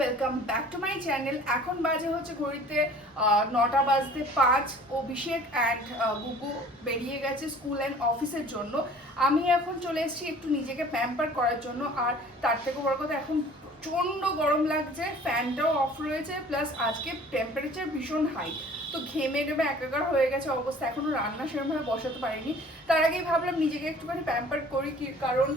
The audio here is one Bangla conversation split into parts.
Welcome back to my channel. এখন বাজে হচ্ছে ঘড়িতে 9টা বাজতে 5। অভিষেক অ্যান্ড গুগু বেরিয়ে গেছে স্কুল অ্যান্ড অফিসের জন্য। আমি এখন চলে এসেছি একটু নিজেকে প্যাম্পার করার জন্য। আর তার থেকে বড় কথা, এখন প্রচণ্ড গরম লাগছে, ফ্যানটাও অফ রয়েছে, প্লাস আজকে টেম্পারেচার ভীষণ হাই। তো ঘেমে টেমে একাকার হয়ে গেছে অবস্থা, এখনও রান্না সেরকমভাবে বসাতে পারিনি। তার আগেই ভাবলাম নিজেকে একটুখানি প্যাম্পার করি, কি কারণ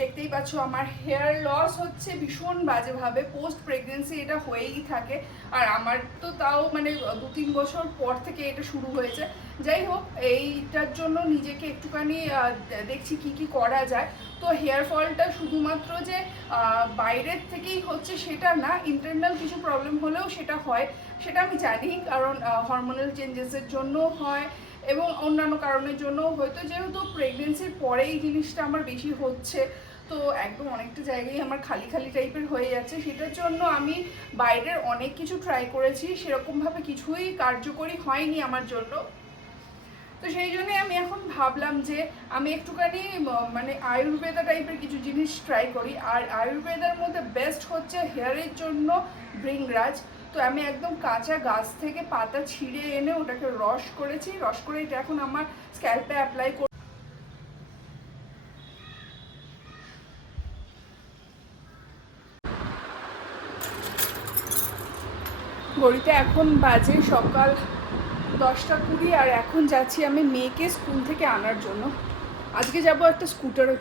দেখতেই পাচ্ছ আমার হেয়ার লস হচ্ছে ভীষণ বাজেভাবে। পোস্ট প্রেগনেন্সি এটা হয়েই থাকে, আর আমার তো তাও মানে 2-3 বছর পর থেকে এটা শুরু হয়েছে। যাই হোক, এইটার জন্য নিজেকে একটুখানি দেখছি কি কি করা যায়। তো হেয়ার ফলটা শুধুমাত্র যে বাইরের থেকেই হচ্ছে সেটা না, ইন্টারনাল কিছু প্রবলেম হলেও সেটা হয়, সেটা আমি জানি। কারণ হরমোনাল চেঞ্জেসের জন্য হয় এবং অন্যান্য কারণের জন্য হয়তো, যেহেতু প্রেগনেন্সির পরে এই জিনিসটা আমার বেশি হচ্ছে, তো একদম অনেকটা জায়গায় আমার খালি খালি টাইপের হয়ে যাচ্ছে। সেটার জন্য আমি বাইরের অনেক কিছু ট্রাই করেছি, সেরকমভাবে কিছুই কার্যকরী হয়নি আমার জন্য। তো সেই জন্যই আমি এখন ভাবলাম যে আমি একটুখানি মানে আয়ুর্বেদা টাইপের কিছু জিনিস ট্রাই করি। আর আয়ুর্বেদার মধ্যে বেস্ট হচ্ছে হেয়ারের জন্য ভৃঙ্গরাজ। তো আমি একদম কাঁচা গাছ থেকে পাতা ছিঁড়ে এনে ওটাকে রস করেছি, রস করে এটা এখন আমার স্ক্যাল্পে অ্যাপ্লাই করি। ঘড়িতে এখন বাজে সকাল 10টা 20, আর এখন যাচ্ছি আমি মেয়েকে স্কুল থেকে আনার জন্য। আজকে যাব একটা স্কুটারে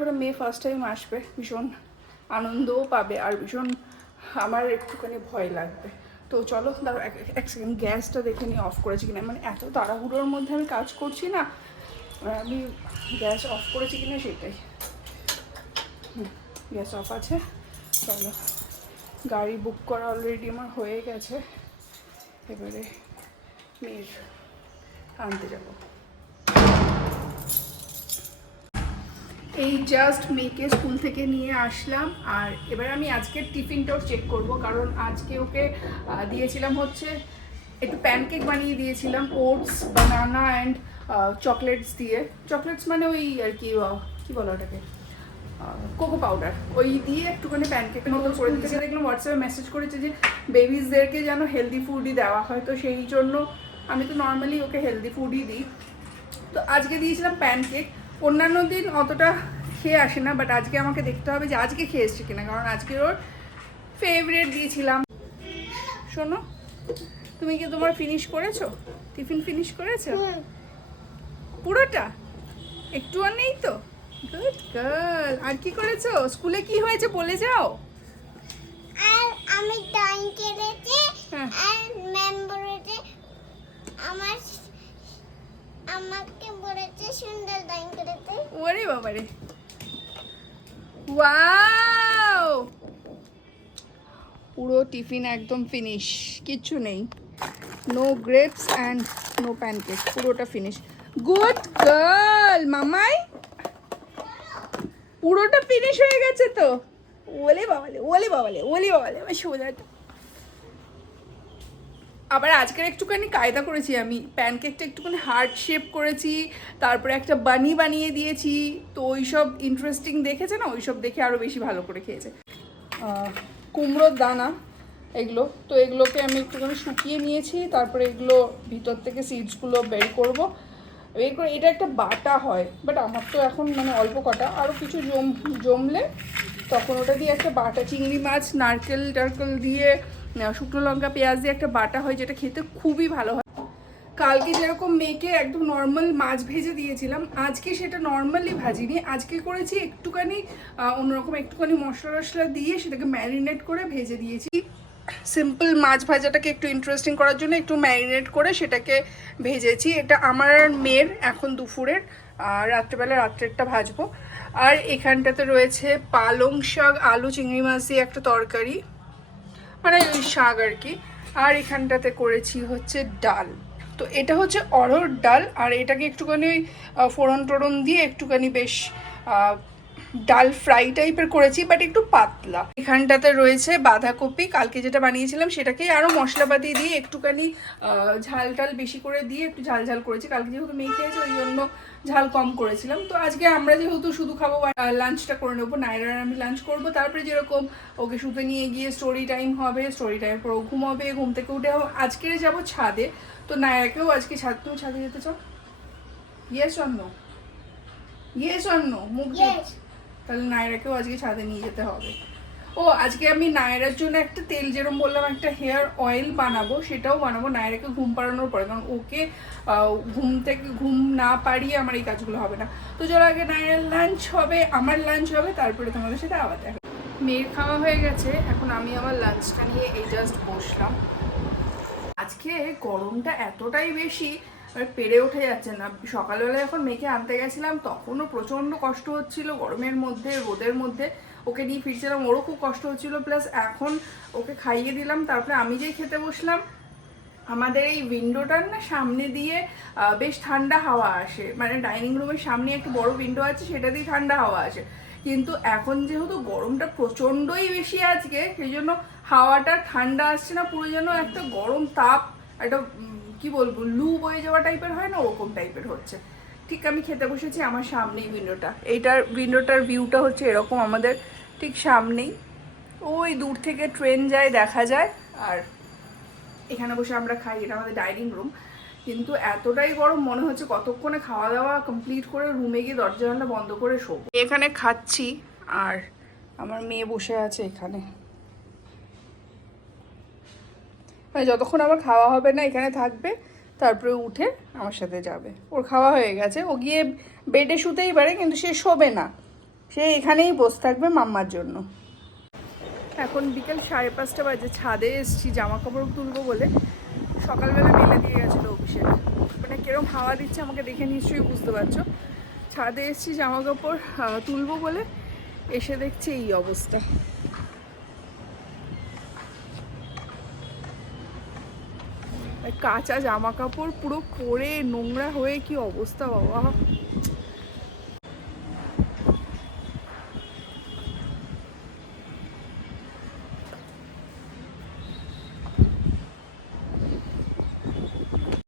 করে মেয়ে ফার্স্ট টাইম আসবে, ভীষণ আনন্দও পাবে আর ভীষণ আমার একটুখানি ভয় লাগবে। তো চলো, দাঁড়ো এক সেকেন্ড, গ্যাসটা দেখে নিয়ে অফ করেছি কিনা। মানে এত তাড়াহুড়োর মধ্যে আমি কাজ করছি না, আমি গ্যাস অফ করেছি কিনা সেটাই। গ্যাস অফ আছে। চলো, গাড়ি বুক করা অলরেডি আমার হয়ে গেছে, এবারে মেয়ের আনতে যাব। এই জাস্ট মেয়েকে স্কুল থেকে নিয়ে আসলাম, আর এবার আমি আজকের টিফিনটাও চেক করব। কারণ আজকে ওকে দিয়েছিলাম হচ্ছে একটু প্যানকেক বানিয়ে দিয়েছিলাম, ওটস, বানানা অ্যান্ড চকলেটস দিয়ে। চকলেটস মানে ওই আর কি, কী বলো ওটাকে, কোকো পাউডার, ওই দিয়ে একটুখানি প্যানকেকের মতো করে দিয়েছে। দেখলাম হোয়াটসঅ্যাপে মেসেজ করেছে যে বেবিসদেরকে যেন হেলদি ফুডই দেওয়া হয়, তো সেই জন্য আমি তো নর্মালি ওকে হেলদি ফুডই দিই। তো আজকে দিয়েছিলাম প্যানকেক। অন্যান্য দিন অতটা খেয়ে আসে না, বাট আজকে আমাকে দেখতে হবে যে আজকে খেয়ে এসছে কিনা, কারণ আজকে ওর ফেভারিট দিয়েছিলাম। শোনো, তুমি কি তোমার ফিনিশ করেছো? টিফিন ফিনিশ করেছো পুরোটা? একটু আর নেই তো? Good girl. আর কি করেছো স্কুলে, কি হয়েছে বলে যাও। আর আমি ড্রয়িং করেছি, আর ম্যাম বলেছে আমাকে বলেছে সুন্দর ড্রয়িং করতে। ওরে বাবারে, ওয়াও, পুরো টিফিন একদম ফিনিশ, কিচ্ছু নেই, no grapes and no pancake, পুরোটা ফিনিশ। গুড গার্ল মামাই, পুরোটা ফিনিশ হয়ে গেছে তো। ওলে বাবালে, ওলে বাবালে, ওলে বাবালে, আমার সোজাটা। আবার আজকের একটুখানি কায়দা করেছি আমি, প্যানকেকটা একটুখানি হার্ট শেপ করেছি, তারপরে একটা বানি বানিয়ে দিয়েছি। তো ওইসব ইন্টারেস্টিং দেখেছে না, ওইসব দেখে আরও বেশি ভালো করে খেয়েছে। কুমড়োর দানা এগুলো, তো এগুলোকে আমি একটুখানি শুকিয়ে নিয়েছি, তারপরে এগুলো ভিতর থেকে সিডসগুলো বের করবো। বের করে এটা একটা বাটা হয়, বাট আমার তো এখন মানে অল্প কটা, আরও কিছু জমলে তখন ওটা দিয়ে একটা বাটা, চিংড়ি মাছ, নারকেল টারকেল দিয়ে, শুকনো লঙ্কা, পেঁয়াজ দিয়ে একটা বাটা হয়, যেটা খেতে খুবই ভালো হয়। কালকে যেরকম মেয়েকে একদম নর্মাল মাছ ভেজে দিয়েছিলাম, আজকে সেটা নর্মালি ভাজিনি, আজকে করেছি একটুখানি অন্যরকম, একটুখানি মশলা টশলা দিয়ে সেটাকে ম্যারিনেট করে ভেজে দিয়েছি। সিম্পল মাছ ভাজাটাকে একটু ইন্টারেস্টিং করার জন্য একটু ম্যারিনেট করে সেটাকে ভেজেছি। এটা আমার আর মেয়ের এখন দুপুরের, রাত্রেরটা ভাজবো। আর এখানটাতে রয়েছে পালং শাক, আলু, চিংড়ি মাছ দিয়ে একটা তরকারি, মানে ওই শাক আর কি। আর এখানটাতে করেছি হচ্ছে ডাল। তো এটা হচ্ছে অড়হর ডাল, আর এটাকে একটুখানি ওই ফোড়ন টোড়ন দিয়ে একটুখানি বেশ ডাল ফ্রাই টাইপের করেছি, বাট একটু পাতলা। এখানটাতে রয়েছে বাঁধাকপি, কালকে যেটা বানিয়েছিলাম সেটাকেই আরও মশলাপাতি দিয়ে একটুখানি ঝাল টাল বেশি করে দিয়ে একটু ঝাল ঝাল করেছি। কালকে যেহেতু মেয়ে খেয়েছে ওই জন্য ঝাল কম করেছিলাম। তো আজকে আমরা যেহেতু শুধু খাবো, লাঞ্চটা করে নেবো, নাইরা আর আমি লাঞ্চ করবো, তারপরে যেরকম ওকে শুতে নিয়ে গিয়ে স্টোরি টাইম হবে, স্টোরি টাইম পর ও ঘুমাবে, ঘুম থেকে উঠে আজকে যাবো ছাদে। তো নাইরাকেও আজকে তুমি ছাদে যেতে চাও? Yes or no? Yes or no? মুখ দিয়ে Yes. তাহলে নায়রাকেও আজকে ছাদে নিয়ে যেতে হবে। ও আজকে আমি নায়রার জন্য একটা তেল, যেরকম বললাম একটা হেয়ার অয়েল বানাবো, সেটাও বানাবো নায়রাকে ঘুম পাড়ানোর পরে, কারণ ওকে ঘুম থেকে ঘুম না পাড়িয়ে আমার এই কাজগুলো হবে না। তো চলো আগে নায়রার লাঞ্চ হবে, আমার লাঞ্চ হবে, তারপরে তোমাদের সাথে আবার দেখা। মেয়ের খাওয়া হয়ে গেছে, এখন আমি আমার লাঞ্চটা নিয়ে এই জাস্ট বসলাম। আজকে গরমটা এতটাই বেশি আর পেরে ওঠা যাচ্ছে না। সকালবেলা যখন মেয়েকে আনতে গেছিলাম তখনও প্রচণ্ড কষ্ট হচ্ছিল, গরমের মধ্যে রোদের মধ্যে ওকে নিয়ে ফিরছিলাম, ওরও খুব কষ্ট হচ্ছিল। প্লাস এখন ওকে খাইয়ে দিলাম, তারপরে আমি যেই খেতে বসলাম, আমাদের এই উইন্ডোটার না সামনে দিয়ে বেশ ঠান্ডা হাওয়া আসে, মানে ডাইনিং রুমের সামনে একটা বড় উইন্ডো আছে, সেটা দিয়ে ঠান্ডা হাওয়া আসে। কিন্তু এখন যেহেতু গরমটা প্রচণ্ডই বেশি আজকে, সেই জন্য হাওয়াটা ঠান্ডা আসছে না, পুরো যেন একটা গরম তাপ, একটা কি বলবো লু বয়ে যাওয়া টাইপের হয় না, ওরকম টাইপের হচ্ছে। ঠিক আমি খেতে বসেছি, আমার সামনেই উইন্ডোটা, উইন্ডোটার ভিউটা হচ্ছে এরকম আমাদের ঠিক সামনেই, ওই দূর থেকে ট্রেন যায় দেখা যায়, আর এখানে বসে আমরা খাই, এটা আমাদের ডাইনিং রুম। কিন্তু এতটাই গরম মনে হচ্ছে কতক্ষণে খাওয়া দাওয়া কমপ্লিট করে রুমে গিয়ে দরজা জানলা বন্ধ করে শোবো। এখানে খাচ্ছি আর আমার মেয়ে বসে আছে এখানে, মানে যতক্ষণ আমার খাওয়া হবে না এখানে থাকবে, তারপরে উঠে আমার সাথে যাবে। ওর খাওয়া হয়ে গেছে, ও গিয়ে বেডে শুতেই পারে, কিন্তু সে শোবে না, সে এখানেই বসে থাকবে মাম্মার জন্য। এখন বিকেল 5:30 বাজে, ছাদে এসছি জামা কাপড় তুলবো বলে। সকালবেলা মেলে দিয়ে গেছিলো অফিসে, মানে কিরম হাওয়া দিচ্ছে আমাকে দেখে নিশ্চয়ই বুঝতে পারছো। ছাদে এসছি জামা কাপড় তুলবো বলে, এসে দেখছি এই অবস্থা। কাঁচা জামা কাপড় পুরো পরে নোংরা হয়ে কি অবস্থা বাবা।